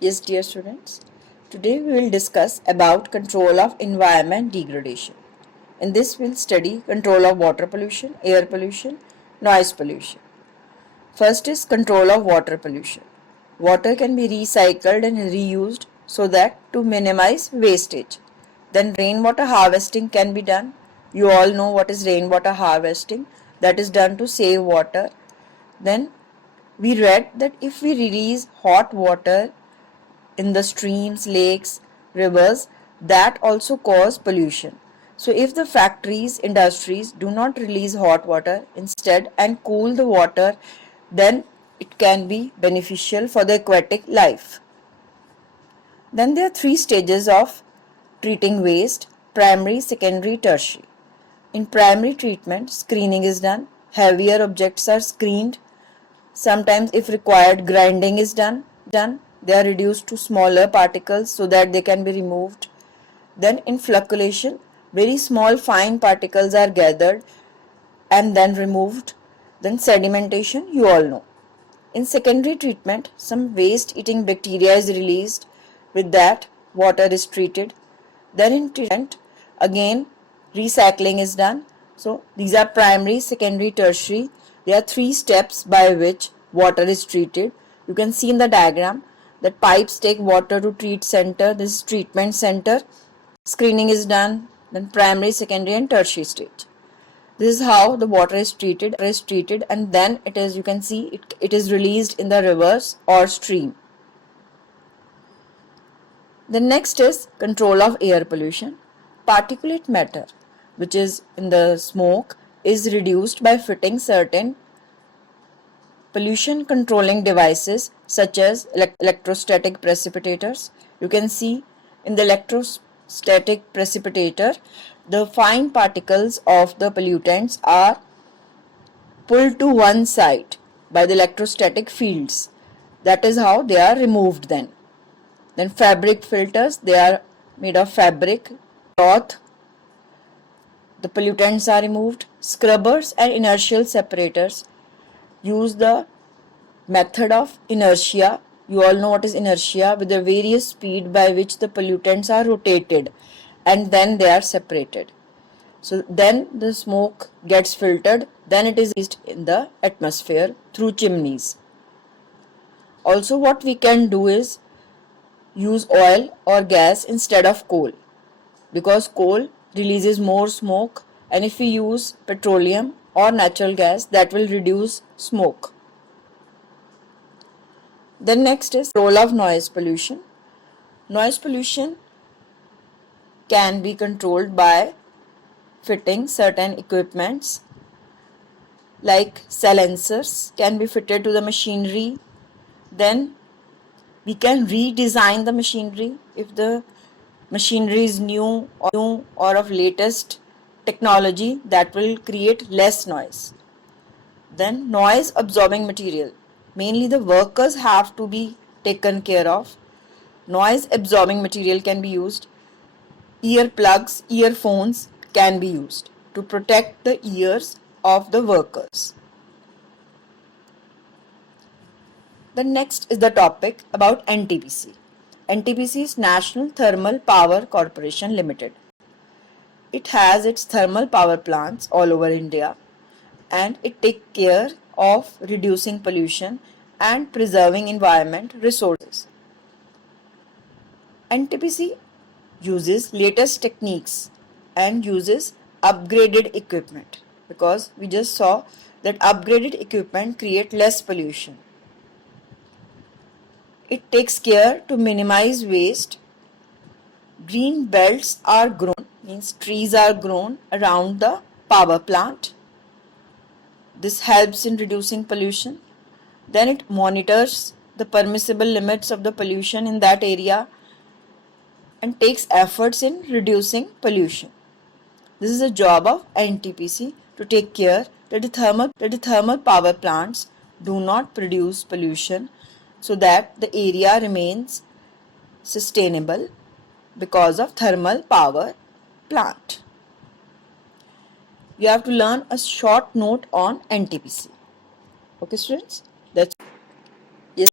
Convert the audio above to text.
Yes, dear students. Today we will discuss about control of environment degradation. In this we'll study control of water pollution, air pollution, noise pollution. First is control of water pollution. Water can be recycled and reused so that to minimize wastage. Then rainwater harvesting can be done. You all know what is rainwater harvesting. That is done to save water. Then we read that if we release hot water in the streams, lakes, rivers, that also cause pollution. So if the factories, industries do not release hot water instead and cool the water, then it can be beneficial for the aquatic life. Then there are three stages of treating waste: primary, secondary, tertiary. In primary treatment, screening is done. Heavier objects are screened. Sometimes if required, grinding is done. They are reduced to smaller particles so that they can be removed. Then in flocculation, very small fine particles are gathered and then removed. Then sedimentation, you all know. In secondary treatment, some waste eating bacteria is released. With that, water is treated. Then in treatment, again recycling is done. So these are primary, secondary, tertiary. There are three steps by which water is treated. You can see in the diagram that pipes take water to treat center. This is treatment center. Screening is done. Then primary, secondary and tertiary stage. This is how the water is treated and then it is, you can see it is released in the rivers or stream. The next is control of air pollution. Particulate matter, which is in the smoke, is reduced by fitting certain pollution controlling devices such as electrostatic precipitators. You can see in the electrostatic precipitator, the fine particles of the pollutants are pulled to one side by the electrostatic fields. That is how they are removed then. Then fabric filters, they are made of fabric, cloth, the pollutants are removed. Scrubbers and inertial separators use the method of inertia. You all know what is inertia, with the various speed by which the pollutants are rotated and then they are separated. So then the smoke gets filtered, then it is released in the atmosphere through chimneys. Also what we can do is use oil or gas instead of coal, because coal releases more smoke, and if we use petroleum or natural gas, that will reduce smoke. Then next is control of noise pollution. Noise pollution can be controlled by fitting certain equipments like silencers can be fitted to the machinery. Then we can redesign the machinery if the machinery is new or of latest technology, that will create less noise. Then noise absorbing material, mainly the workers have to be taken care of. Noise absorbing material can be used. Earplugs, earphones can be used to protect the ears of the workers. The next is the topic about NTPC. NTPC is National Thermal Power Corporation Limited. It has its thermal power plants all over India and it takes care of reducing pollution and preserving environment resources. NTPC uses latest techniques and uses upgraded equipment, because we just saw that upgraded equipment create less pollution. It takes care to minimize waste. Green belts are grown, means trees are grown around the power plant. This helps in reducing pollution. Then it monitors the permissible limits of the pollution in that area and takes efforts in reducing pollution. This is a job of NTPC to take care that the thermal power plants do not produce pollution, so that the area remains sustainable because of thermal power plant. You have to learn a short note on NTPC. Okay students, that's